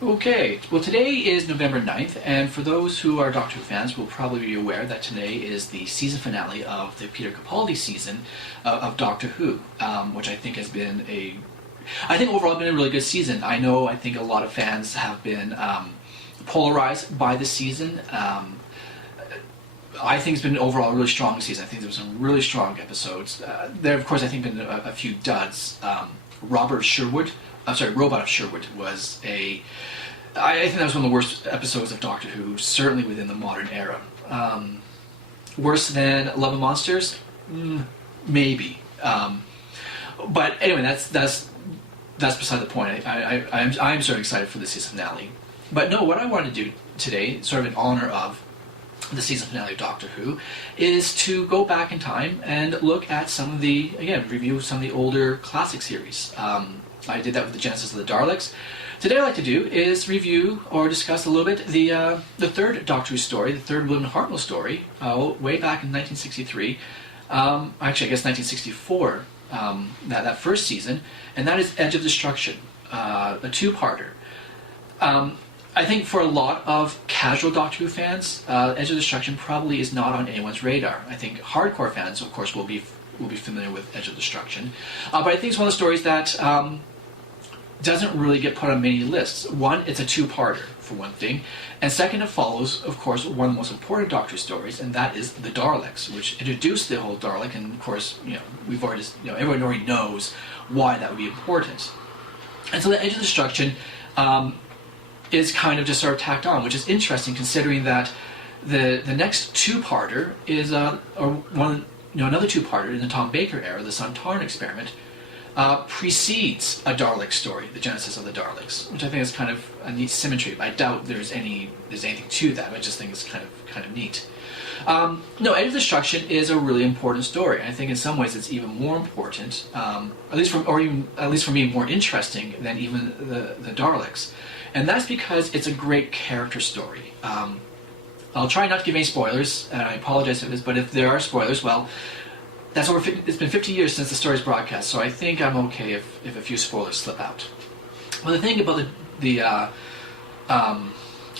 Okay, well today is November 9th, and for those who are Doctor Who fans will probably be aware that today is the season finale of the Peter Capaldi season of Doctor Who, which I think has been I think overall been a really good season. I think a lot of fans have been polarized by the season. I think it's been overall a really strong season. I think there were some really strong episodes. There, of course, I think been a few duds. Robot of Sherwood was I think that was one of the worst episodes of Doctor Who, certainly within the modern era. Worse than Love and Monsters? Maybe. But anyway, that's beside the point. I'm sort of excited for the season finale. But no, what I want to do today, sort of in honor of the season finale of Doctor Who, is to go back in time and look at review some of the older classic series. I did that with the Genesis of the Daleks. Today I'd like to do is review or discuss a little bit the third Doctor Who story, the third William Hartnell story, way back in 1963. Actually, I guess 1964, that first season, and that is Edge of Destruction, a two-parter. I think for a lot of casual Doctor Who fans, Edge of Destruction probably is not on anyone's radar. I think hardcore fans, of course, will be familiar with Edge of Destruction. But I think it's one of the stories that doesn't really get put on many lists. One, it's a two-parter, for one thing. And second, it follows, of course, one of the most important Doctor Who stories, and that is the Daleks, which introduced the whole Dalek, and of course, everyone already knows why that would be important. And so the Edge of Destruction is kind of just sort of tacked on, which is interesting considering that the next two-parter is another two-parter in the Tom Baker era, the Sontaran Experiment, precedes a Dalek story, the Genesis of the Daleks, which I think is kind of a neat symmetry. I doubt there's anything to that. I just think it's kind of neat. Edge of Destruction is a really important story. I think in some ways it's even more important, at least for me, more interesting than even the Daleks, and that's because it's a great character story. I'll try not to give any spoilers, and I apologize for this, but if there are spoilers, well, it's been 50 years since the story's broadcast, so I think I'm okay if a few spoilers slip out. Well, the thing about the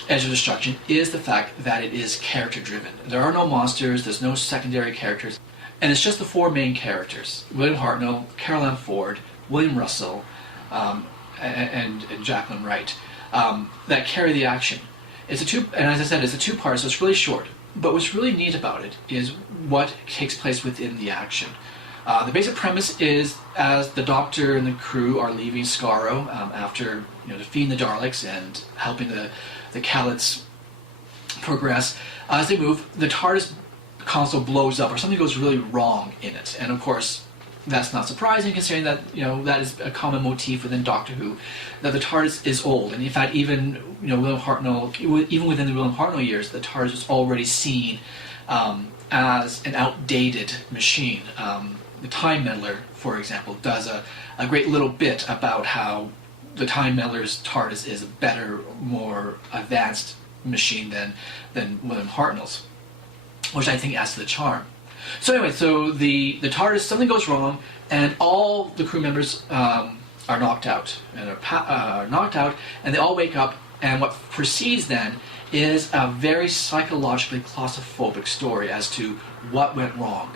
Edge of Destruction is the fact that it is character-driven. There are no monsters, there's no secondary characters, and it's just the four main characters: William Hartnell, Carole Ann Ford, William Russell, and Jacqueline Wright, that carry the action. And as I said, it's a two-part, so it's really short. But what's really neat about it is what takes place within the action. The basic premise is, as the Doctor and the crew are leaving Skaro after defeating the Daleks and helping the Callets progress, as they move, the TARDIS console blows up, or something goes really wrong in it. And of course, that's not surprising, considering that that is a common motif within Doctor Who, that the TARDIS is old, and in fact, even William Hartnell, even within the William Hartnell years, the TARDIS was already seen as an outdated machine. The Time Meddler, for example, does a great little bit about how the Time Meddler's TARDIS is a better, more advanced machine than William Hartnell's, which I think adds to the charm. So anyway, the TARDIS, something goes wrong, and all the crew members are knocked out, and they all wake up, and what proceeds then is a very psychologically claustrophobic story as to what went wrong.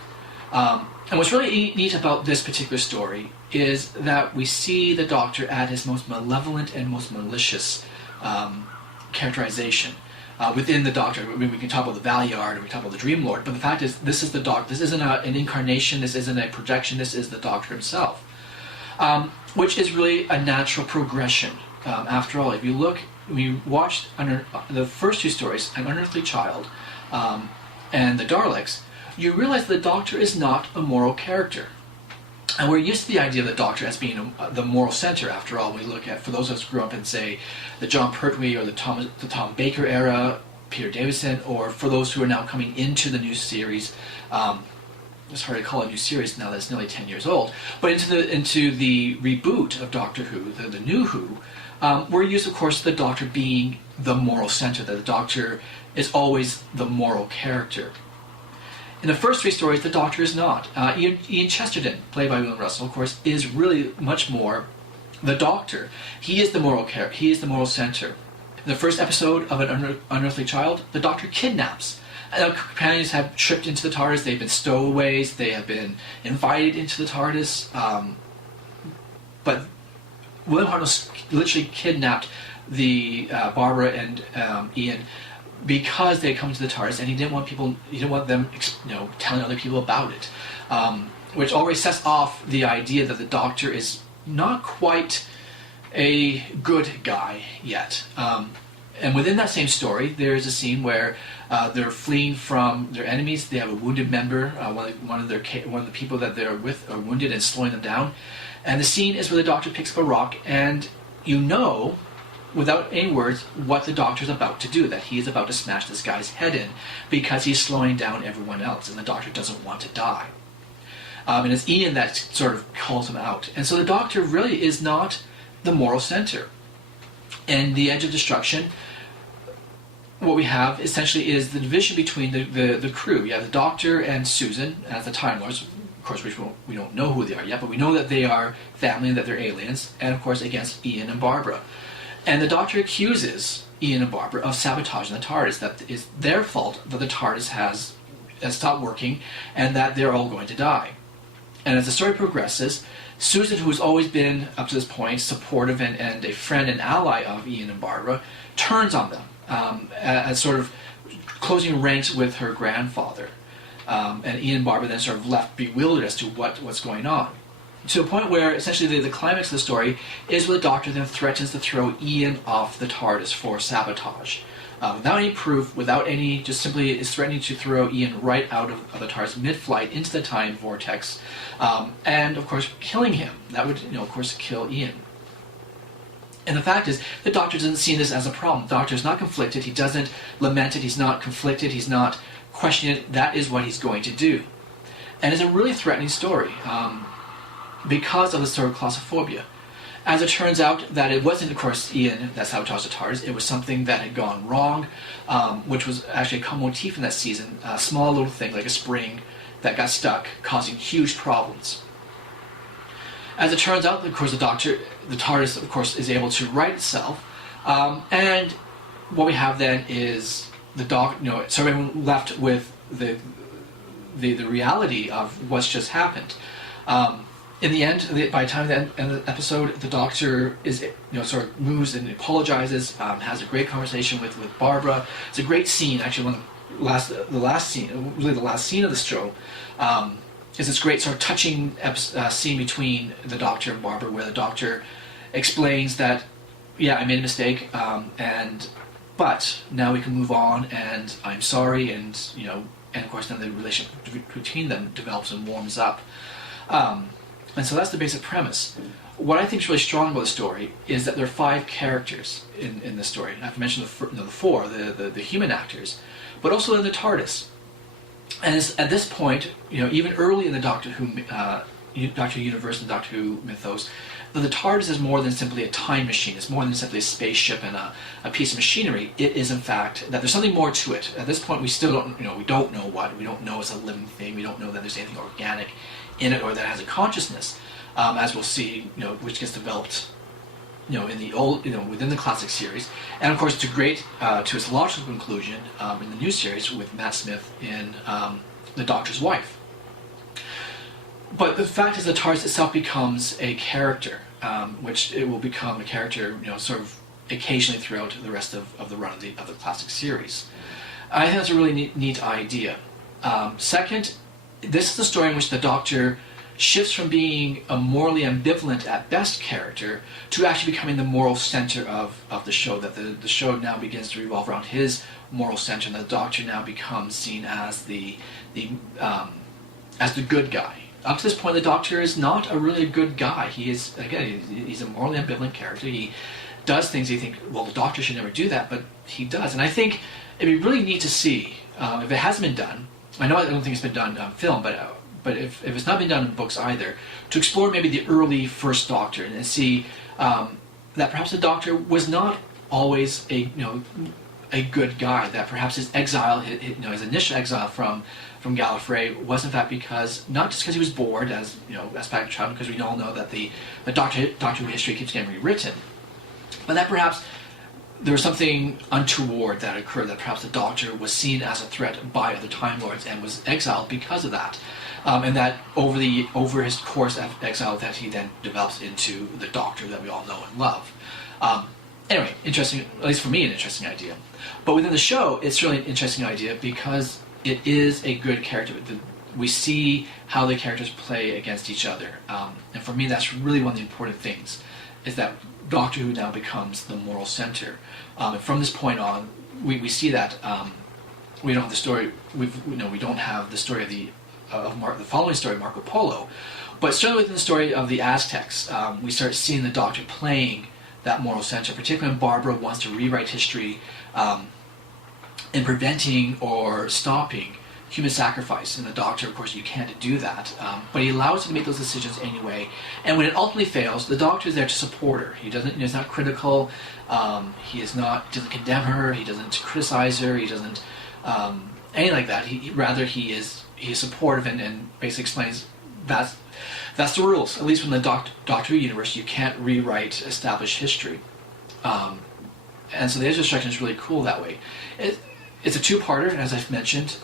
And what's really neat about this particular story is that we see the Doctor at his most malevolent and most malicious characterization. Within the Doctor, we can talk about the Valeyard, or we can talk about the Dream Lord, but the fact is, this is the Doctor. This isn't an incarnation, this isn't a projection, this is the Doctor himself. Which is really a natural progression. After all, if you watch the first two stories, An Unearthly Child and the Daleks, you realize the Doctor is not a moral character. And we're used to the idea of the Doctor as being the moral center. After all, we look at, for those of us who grew up in, say, the John Pertwee or the Tom Baker era, Peter Davison, or for those who are now coming into the new series, it's hard to call it a new series now that it's nearly 10 years old, but into the reboot of Doctor Who, the new Who, we're used, of course, to the Doctor being the moral center, that the Doctor is always the moral character. In the first three stories, the Doctor is not. Ian Chesterton, played by William Russell, of course, is really much more The Doctor, he is the moral he is the moral center. In the first episode of An Unearthly Child, the Doctor kidnaps. And the companions have tripped into the TARDIS. They've been stowaways. They have been invited into the TARDIS. But William Hartnell literally kidnapped the Barbara and Ian because they come to the TARDIS, and he didn't want them, telling other people about it, which already sets off the idea that the Doctor is not quite a good guy yet. And within that same story, there is a scene where they're fleeing from their enemies. They have a wounded member, one of the people that they're with are wounded and slowing them down. And the scene is where the Doctor picks up a rock, and without any words, what the Doctor's about to do, that he is about to smash this guy's head in because he's slowing down everyone else, and the Doctor doesn't want to die. And it's Ian that sort of calls him out. And so the Doctor really is not the moral center. And the Edge of Destruction, what we have essentially is the division between the crew. You have the Doctor and Susan as the Time Lords. Of course, we don't know who they are yet, but we know that they are family and that they're aliens. And of course, against Ian and Barbara. And the Doctor accuses Ian and Barbara of sabotaging the TARDIS, that it's their fault that the TARDIS has stopped working and that they're all going to die. And as the story progresses, Susan, who has always been, up to this point, supportive and a friend and ally of Ian and Barbara, turns on them as sort of closing ranks with her grandfather. And Ian and Barbara then sort of left bewildered as to what's going on. To a point where essentially the climax of the story is where the Doctor then threatens to throw Ian off the TARDIS for sabotage. Without any proof, just simply is threatening to throw Ian right out of the TARDIS mid-flight into the time vortex, and of course killing him. That would, of course, kill Ian. And the fact is, the Doctor doesn't see this as a problem. The Doctor is not conflicted, he doesn't lament it, he's not conflicted, he's not questioning it. That is what he's going to do. And it's a really threatening story. Because of the sort of claustrophobia. As it turns out that it wasn't, of course, Ian that sabotaged the TARDIS, it was something that had gone wrong, which was actually a motif in that season, a small little thing like a spring that got stuck, causing huge problems. As it turns out, of course, the TARDIS, of course, is able to right itself, and what we have then is the Doctor, so everyone left with the reality of what's just happened. In the end, by the time the end of the episode, the Doctor is, sort of moves and apologizes, has a great conversation with Barbara. It's a great scene, actually. The last scene of the show, is this great sort of touching scene between the Doctor and Barbara, where the Doctor explains that, yeah, I made a mistake, but now we can move on, and I'm sorry, and of course then the relationship between them develops and warms up. And so that's the basic premise. What I think is really strong about the story is that there are 5 characters in this story. I've mentioned the 4, the human actors, but also in the TARDIS. And at this point, even early in the Doctor Who universe and Doctor Who mythos, the TARDIS is more than simply a time machine. It's more than simply a spaceship and a piece of machinery. It is, in fact, that there's something more to it. At this point, we still don't, we don't know what. We don't know it's a living thing. We don't know that there's anything organic in it or that has a consciousness, as we'll see, which gets developed, in the old, within the classic series, and of course to its logical conclusion in the new series with Matt Smith in The Doctor's Wife. But the fact is, the TARDIS itself becomes a character, which it will become a character, sort of occasionally throughout the rest of the run of the classic series. I think that's a really neat idea. Second, this is the story in which the Doctor shifts from being a morally ambivalent at best character to actually becoming the moral center of the show, that the show now begins to revolve around his moral center, and the Doctor now becomes seen as the good guy. Up to this point, the Doctor is not a really good guy. He is, again, he's a morally ambivalent character. He does things you think, well, the Doctor should never do that, but he does. And I think it'd be really neat to see, if it hasn't been done, I don't think it's been done on film, but if it's not been done in books either, to explore maybe the early first Doctor and see that perhaps the Doctor was not always a good guy. That perhaps his exile, his initial exile from Gallifrey was in fact because not just because he was bored, as as Patrick Troughton, because we all know that the Doctor Who history keeps getting rewritten, but that perhaps there was something untoward that occurred. That perhaps the Doctor was seen as a threat by other Time Lords and was exiled because of that. And that over his course of exile, that he then develops into the Doctor that we all know and love. Anyway, interesting, at least for me, an interesting idea. But within the show, it's really an interesting idea because it is a good character. We see how the characters play against each other. And for me, that's really one of the important things, is that Doctor Who now becomes the moral center. And from this point on, we see that we don't have the story. We don't have the story of the following story of Marco Polo, but certainly within the story of the Aztecs, we start seeing the Doctor playing that moral center, particularly when Barbara wants to rewrite history in preventing or stopping human sacrifice. And the Doctor, of course, you can't do that, but he allows her to make those decisions anyway. And when it ultimately fails, the Doctor is there to support her. He doesn't. He's not critical. He doesn't condemn her. He doesn't criticize her. He doesn't anything like that. He is supportive and basically explains that's the rules. At least in the Doctor Who universe, you can't rewrite established history. And so the Edge of Destruction is really cool that way. It's a two-parter, as I've mentioned,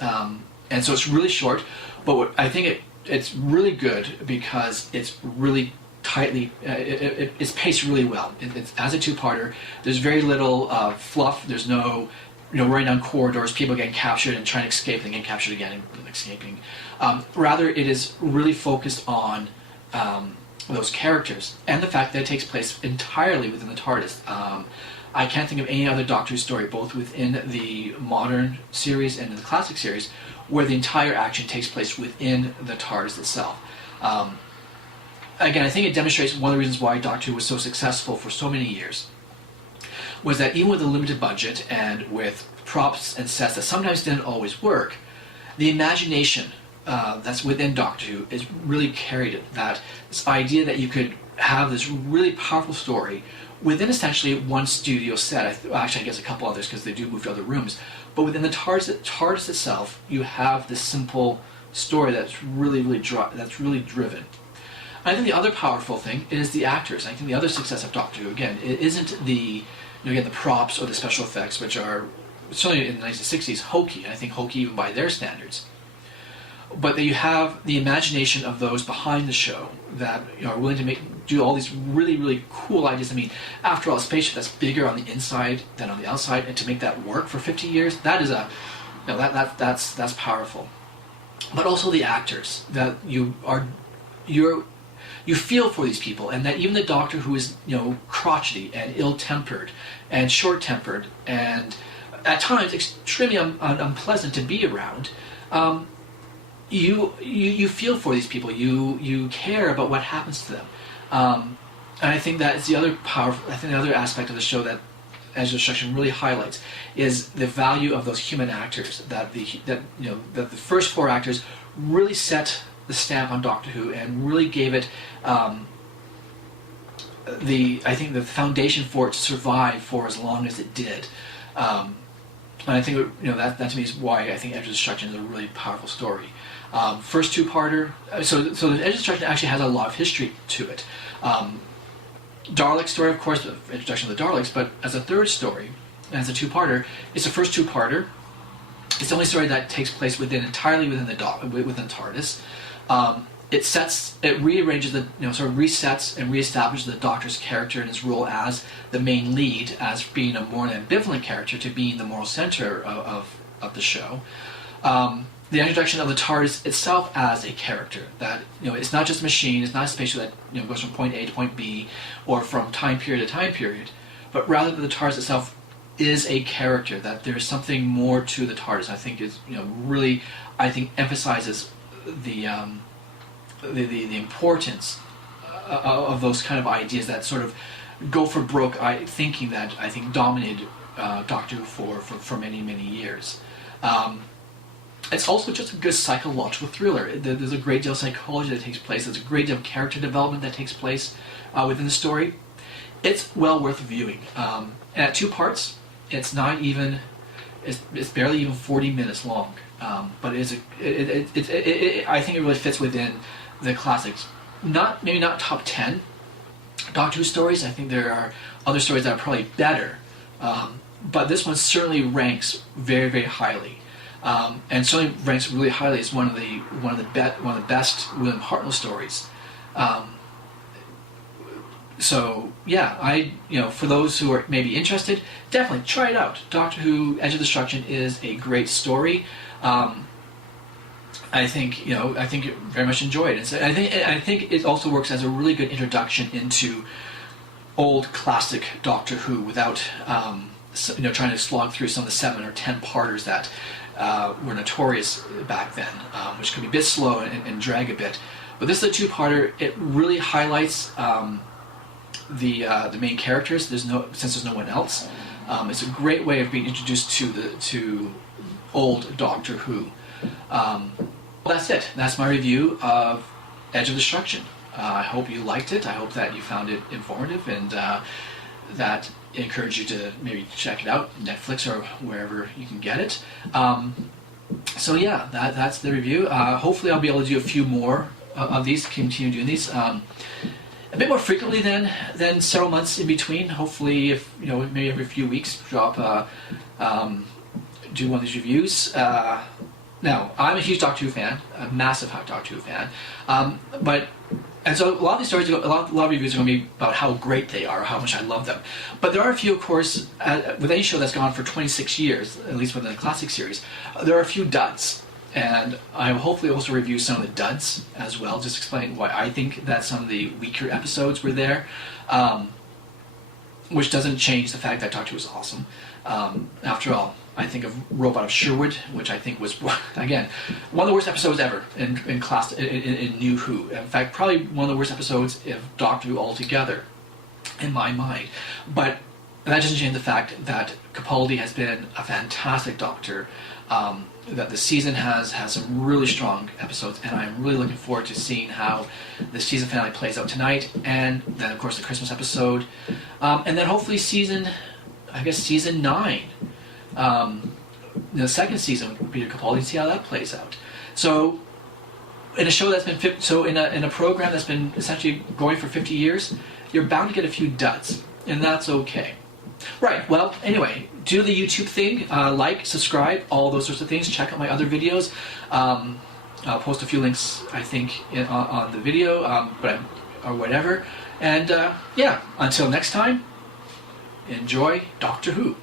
and so it's really short, but I think it's really good because it's really tightly, it's paced really well. It's as a two-parter. There's very little fluff. There's no running down corridors, people getting captured and trying to escape, and getting captured again and escaping. Rather, it is really focused on those characters and the fact that it takes place entirely within the TARDIS. I can't think of any other Doctor Who story, both within the modern series and in the classic series, where the entire action takes place within the TARDIS itself. Again, I think it demonstrates one of the reasons why Doctor Who was so successful for so many years, was that even with a limited budget and with props and sets that sometimes didn't always work, the imagination that's within Doctor Who is really carried it. That this idea that you could have this really powerful story within essentially one studio set. Actually, I guess a couple others because they do move to other rooms. But within the TARDIS itself, you have this simple story that's really driven. I think the other powerful thing is the actors. I think the other success of Doctor Who, again, it isn't the props or the special effects, which are certainly in the 1960s hokey. I think hokey even by their standards. But that you have the imagination of those behind the show that are willing to do all these really cool ideas. I mean, after all, a spaceship that's bigger on the inside than on the outside, and to make that work for 50 years, that is that's powerful. But also the actors, that you feel for these people, and that even the Doctor, who is crotchety and ill-tempered and short-tempered and at times extremely unpleasant to be around. You feel for these people. You care about what happens to them, and I think that is the other powerful. I think the other aspect of the show that Edge of Destruction really highlights is the value of those human actors. That the first four actors really set the stamp on Doctor Who and really gave it the foundation for it to survive for as long as it did. And I think that to me is why I think Edge of Destruction is a really powerful story. First two-parter. So the Edge of Destruction actually has a lot of history to it. Dalek story, of course, the introduction of the Daleks, but as a third story, as a two-parter, it's the first two-parter. It's the only story that takes place entirely within the TARDIS. It rearranges sort of resets and reestablishes the Doctor's character and his role as the main lead, as being a more ambivalent character to being the moral center of the show. The introduction of the TARDIS itself as a character, that it's not just a machine, it's not a spaceship that goes from point A to point B or from time period to time period, but rather that the TARDIS itself is a character, that there's something more to the TARDIS. I think is really emphasizes the importance of those kind of ideas that sort of go for broke thinking that I think dominated Doctor Who for many years. It's also just a good psychological thriller. There's a great deal of psychology that takes place. There's a great deal of character development that takes place within the story. It's well worth viewing. And at two parts, it's not even it's barely even 40 minutes long, but it is I think it really fits within the classics. Maybe not top 10 Doctor Who stories. I think there are other stories that are probably better, but this one certainly ranks very, very highly, and certainly ranks really highly as one of the best William Hartnell stories. So yeah, for those who are maybe interested, definitely try it out. Doctor Who: Edge of Destruction is a great story. I think you very much enjoy it. And I think it also works as a really good introduction into old classic Doctor Who without trying to slog through some of the 7 or 10 parters that were notorious back then, which could be a bit slow and drag a bit. But this is a 2-parter. It really highlights the main characters. Since there's no one else. It's a great way of being introduced to old Doctor Who. That's it. That's my review of Edge of Destruction. I hope you liked it. I hope that you found it informative and that encouraged you to maybe check it out, Netflix or wherever you can get it. So yeah, that's the review. Hopefully I'll be able to do a few more of these, continue doing these. A bit more frequently than several months in between. Hopefully, if maybe every few weeks, do one of these reviews. Now, I'm a huge Doctor Who fan, a massive Doctor Who fan, and so a lot of these stories, a lot of reviews are going to be about how great they are, how much I love them. But there are a few, of course, with any show that's gone for 26 years, at least within the classic series, there are a few duds. And I will hopefully also review some of the duds as well, just explain why I think that some of the weaker episodes were there, which doesn't change the fact that Doctor Who is awesome. After all, I think of Robot of Sherwood, which I think was, again, one of the worst episodes ever in New Who. In fact, probably one of the worst episodes of Doctor Who altogether, in my mind. But that doesn't change the fact that Capaldi has been a fantastic Doctor. That the season has some really strong episodes, and I'm really looking forward to seeing how the season finale plays out tonight, and then of course the Christmas episode, and then hopefully season 9, the second season with Peter Capaldi, and see how that plays out. So in a show that's been in a program that's been essentially going for 50 years, you're bound to get a few duds, and that's okay. Right, well, anyway, do the YouTube thing, like, subscribe, all those sorts of things. Check out my other videos. I'll post a few links, I think, on the video, or whatever. And, yeah, until next time, enjoy Doctor Who.